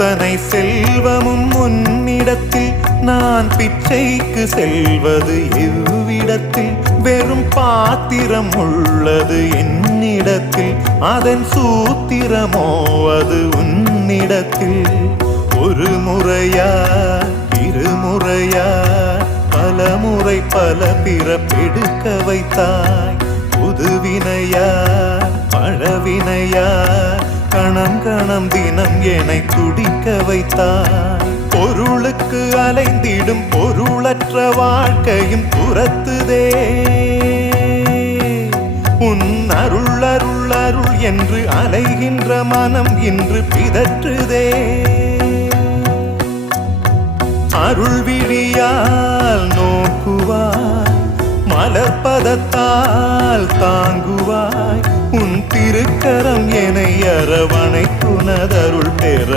அத்தனை செல்வமும் உன்னிடத்தில் நான் பிச்சைக்கு செல்வது எவ்விடத்தில் வெறும் பாத்திரம் உள்ளது என்னிடத்தில் அதன் சூத்திரமோ அது உன்னிடத்தில் ஒரு முறையா இருமுறையா பலமுறை பல பிறப்பெடுக்க வைத்தாய் புதுவினையா பழவினையா கணம் கணம் தினம் என்னை துடிக்க வைத்தாய் பொருளுக்கு அலைந்திடும் பொருளற்ற வாழ்க்கையும் துரத்துதே உன் அருள் அருள் அருள் என்று அலைகின்ற மனம் இன்று பிதற்றுதே அருள் விழியால் நோக்குவாய் மலர்பதத்தால் தாங்குவாய் உன் திருக்கரம் என்னை அரவணைக்குனதருள் பெற